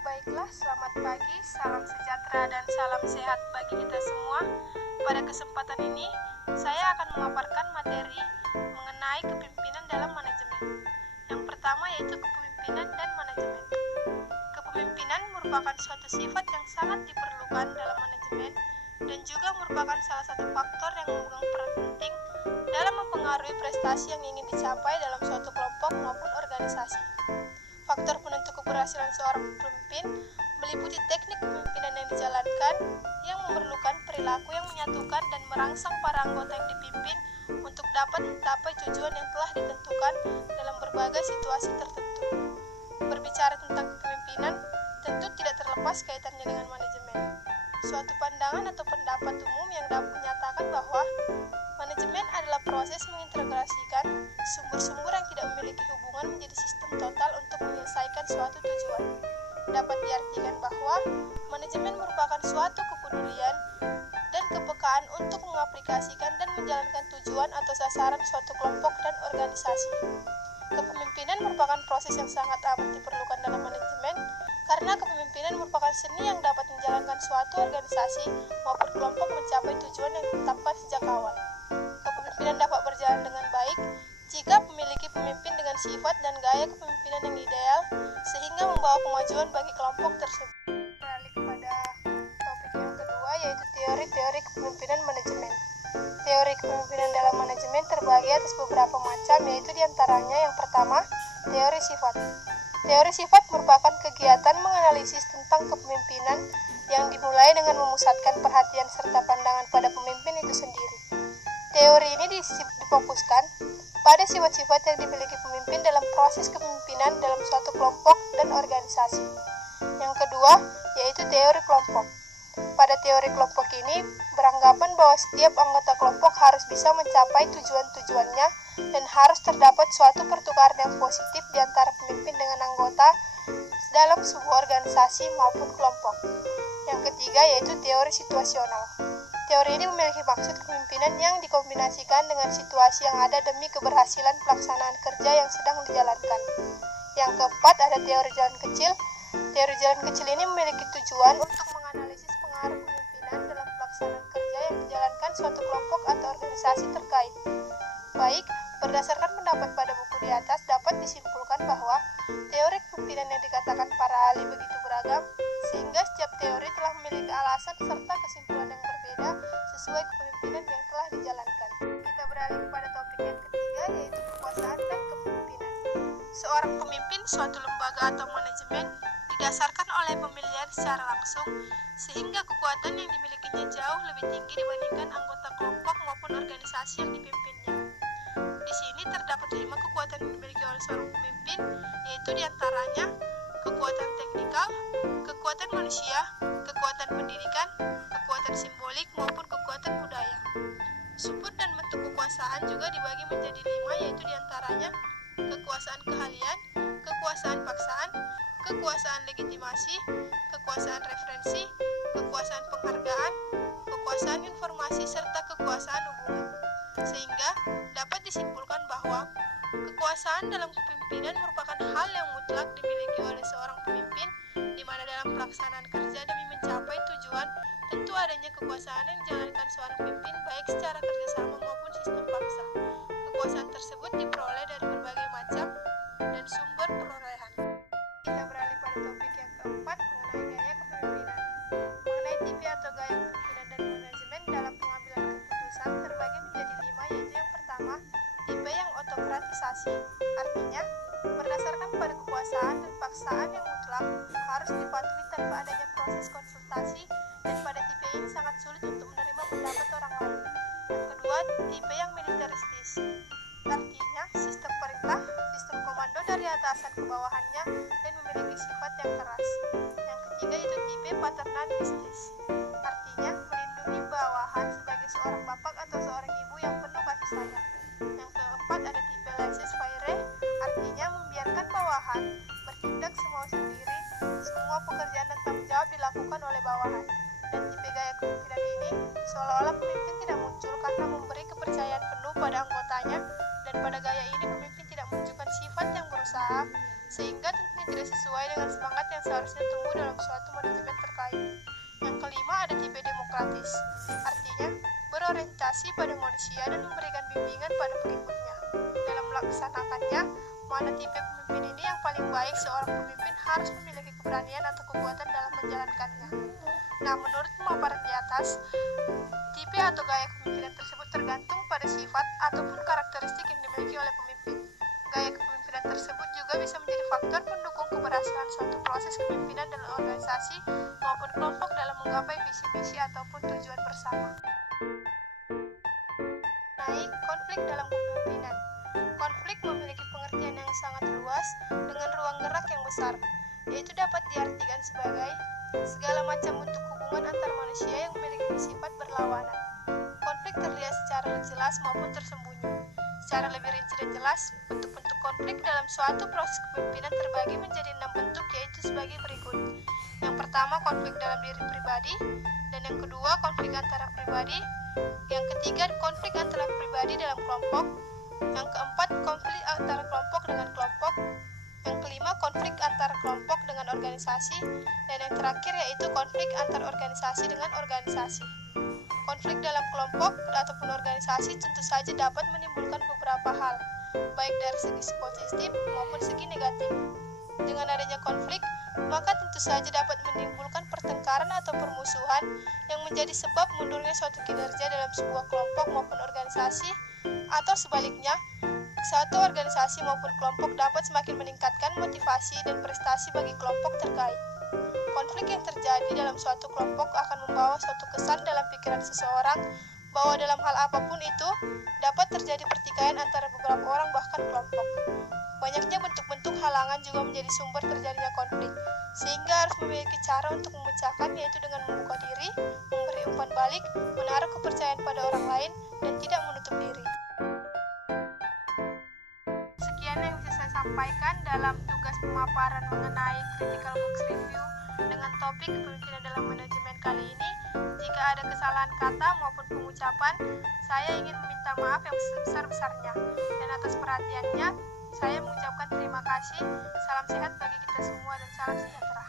Baiklah, selamat pagi, salam sejahtera dan salam sehat bagi kita semua. Pada kesempatan ini, saya akan memaparkan materi mengenai kepemimpinan dalam manajemen. Yang pertama yaitu kepemimpinan dan manajemen. Kepemimpinan merupakan suatu sifat yang sangat diperlukan dalam manajemen dan juga merupakan salah satu faktor yang memegang peran penting dalam mempengaruhi prestasi yang ingin dicapai dalam suatu kelompok maupun organisasi. Faktor penentu keberhasilan seorang pemimpin meliputi teknik kepemimpinan yang dijalankan yang memerlukan perilaku yang menyatukan dan merangsang para anggota yang dipimpin untuk dapat mencapai tujuan yang telah ditentukan dalam berbagai situasi tertentu. Berbicara tentang kepemimpinan, tentu tidak terlepas kaitannya dengan manajemen. Suatu pandangan atau pendapat umum yang dapat menyatakan bahwa manajemen adalah proses mengintegrasikan sumber-sumber yang tidak memiliki hubungan menjadi sistem total untuk menyelesaikan suatu tujuan. Dapat diartikan bahwa manajemen merupakan suatu kepedulian dan kepekaan untuk mengaplikasikan dan menjalankan tujuan atau sasaran suatu kelompok dan organisasi. Kepemimpinan merupakan proses yang sangat amat diperlukan dalam manajemen karena kepemimpinan merupakan seni yang dapat menjalankan suatu organisasi maupun kelompok mencapai tujuan yang ditetapkan sejak awal. Kepemimpinan dapat berjalan dengan baik jika memiliki pemimpin dengan sifat dan gaya kepemimpinan yang ideal sehingga membawa kemajuan bagi kelompok tersebut. Beralih kepada topik yang kedua yaitu teori-teori kepemimpinan manajemen. Teori kepemimpinan dalam manajemen terbagi atas beberapa macam, yaitu diantaranya yang pertama, teori sifat. Teori sifat merupakan kegiatan menganalisis tentang kepemimpinan yang dimulai dengan memusatkan perhatian serta pandangan pada pemimpin itu sendiri. Teori ini difokuskan pada sifat-sifat yang dimiliki pemimpin dalam proses kepemimpinan dalam suatu kelompok dan organisasi. Yang kedua, yaitu teori kelompok. Pada teori kelompok ini beranggapan bahwa setiap anggota kelompok harus bisa mencapai tujuan-tujuannya dan harus terdapat suatu pertukaran yang positif di antara pemimpin dengan anggota dalam sebuah organisasi maupun kelompok. Yang ketiga yaitu teori situasional. Teori ini memiliki maksud kepemimpinan yang dikombinasikan dengan situasi yang ada demi keberhasilan pelaksanaan kerja yang sedang dijalankan. Yang keempat ada teori jalan kecil. Teori jalan kecil ini memiliki tujuan untuk menganalisis pengaruh kepemimpinan dalam pelaksanaan kerja yang dijalankan suatu kelompok atau organisasi terkait. Baik, berdasarkan pendapat pada buku di atas dapat disimpulkan bahwa teori kepemimpinan yang dikatakan para ahli begitu beragam, sehingga setiap teori telah memiliki alasan serta kesimpulan yang berbeda sesuai kepemimpinan yang telah dijalankan. Kita beralih kepada topik yang ketiga yaitu kekuasaan dan kepemimpinan. Seorang pemimpin suatu lembaga atau manajemen didasarkan oleh pemilihan secara langsung, sehingga kekuatan yang dimilikinya jauh lebih tinggi dibandingkan anggota kelompok maupun organisasi yang dipimpinnya. Di sini terdapat 5 kekuatan yang dimiliki oleh seorang pemimpin, yaitu diantaranya kekuatan teknikal, kekuatan manusia, kekuatan pendidikan, kekuatan simbolik maupun kekuatan budaya. Sumber dan bentuk kekuasaan juga dibagi menjadi 5, yaitu diantaranya kekuasaan keahlian, kekuasaan paksaan, kekuasaan legitimasi, kekuasaan referensi, kekuasaan penghargaan, kekuasaan informasi, serta kekuasaan hubungan. Sehingga dapat disimpulkan bahwa kekuasaan dalam kepemimpinan merupakan hal yang mutlak dimiliki oleh seorang pemimpin, di mana dalam pelaksanaan kerja demi mencapai tujuan, tentu adanya kekuasaan yang dijalankan seorang pemimpin baik secara kerjasama maupun sistem paksa. Kekuasaan tersebut diperoleh dari berbagai macam dan sumber perolehan. Kita beralih pada topik yang keempat mengenai gaya kepemimpinan. Mengenai tipe atau gaya kepemimpinan dan manajemen dalam pengambilan keputusan terbagi menjadi 5, yaitu yang pertama, tipe yang otokratisasi. Artinya, berdasarkan pada kekuasaan dan paksaan yang mutlak harus dipatuhi tanpa adanya proses konsultasi, dan pada tipe ini sangat sulit untuk menerima pendapat orang lain. Yang kedua, tipe yang militeristis. Artinya, sistem perintah, sistem komando dari atasan ke bawahannya dan memiliki sifat yang keras. Yang ketiga itu tipe paternalistis. Artinya, melindungi bawahan sebagai seorang bapak atau seorang ibu yang penuh kasih sayang. Yang keempat ada tipe laissez-faire, artinya membiarkan bawahan bertindak semau sendiri, semua pekerjaan dan tanggung jawab dilakukan oleh bawahan. Dan tipe gaya kepemimpinan ini seolah-olah pemimpin tidak muncul karena memberi kepercayaan penuh pada anggotanya, dan pada gaya ini pemimpin tidak menunjukkan sifat yang berusaha sehingga tentunya tidak sesuai dengan semangat yang seharusnya tumbuh dalam suatu manajemen terkait. Yang kelima, ada tipe demokratis, artinya berorientasi pada manusia dan memberikan bimbingan pada pengikutnya. Dalam melaksanakannya, mana tipe pemimpin ini yang paling baik, seorang pemimpin harus memiliki keberanian atau kekuatan dalam menjalankannya. Nah, menurut pemaparan di atas, tipe atau gaya kepemimpinan tersebut tergantung pada sifat ataupun karakteristik yang dimiliki oleh pemimpin. Gaya kepemimpinan tersebut juga bisa menjadi faktor pendukung keberhasilan suatu proses kepemimpinan dalam organisasi maupun kelompok dalam menggapai visi misi ataupun tujuan bersama. Naik konflik dalam kepemimpinan. Konflik memiliki pengertian yang sangat luas dengan ruang gerak yang besar, yaitu dapat diartikan sebagai segala macam bentuk hubungan antar manusia yang memiliki sifat berlawanan. Konflik terlihat secara jelas maupun tersembunyi. Secara lebih rinci dan jelas, bentuk-bentuk konflik dalam suatu proses kepemimpinan terbagi menjadi 6 bentuk, yaitu sebagai berikut. Yang pertama, konflik dalam diri pribadi, dan yang kedua, konflik antara pribadi. Yang ketiga, konflik antara pribadi dalam kelompok. Yang keempat, konflik antara kelompok dengan kelompok. Yang kelima, konflik antara kelompok dengan organisasi. Dan yang terakhir yaitu konflik antar organisasi dengan organisasi. Konflik dalam kelompok ataupun organisasi tentu saja dapat menimbulkan beberapa hal, baik dari segi positif maupun segi negatif. Dengan adanya konflik, maka tentu saja dapat menimbulkan pertengkaran atau permusuhan yang menjadi sebab mundurnya suatu kinerja dalam sebuah kelompok maupun organisasi, atau sebaliknya, suatu organisasi maupun kelompok dapat semakin meningkatkan motivasi dan prestasi bagi kelompok terkait. Konflik yang terjadi dalam suatu kelompok akan membawa suatu kesan dalam pikiran seseorang bahwa dalam hal apapun itu dapat terjadi pertikaian antara beberapa orang bahkan kelompok. Banyaknya bentuk-bentuk halangan juga menjadi sumber terjadinya konflik, sehingga harus memiliki cara untuk memecahkan, yaitu dengan membuka diri, memberi umpan balik, menaruh kepercayaan pada orang lain, dan tidak menutup diri. Sekian yang bisa saya sampaikan dalam tugas pemaparan mengenai critical works review dengan topik kepemimpinan dalam manajemen kali ini. Jika ada kesalahan kata maupun pengucapan, saya ingin meminta maaf yang sebesar-besarnya. Dan atas perhatiannya, saya mengucapkan terima kasih. Salam sehat bagi kita semua dan salam sejahtera.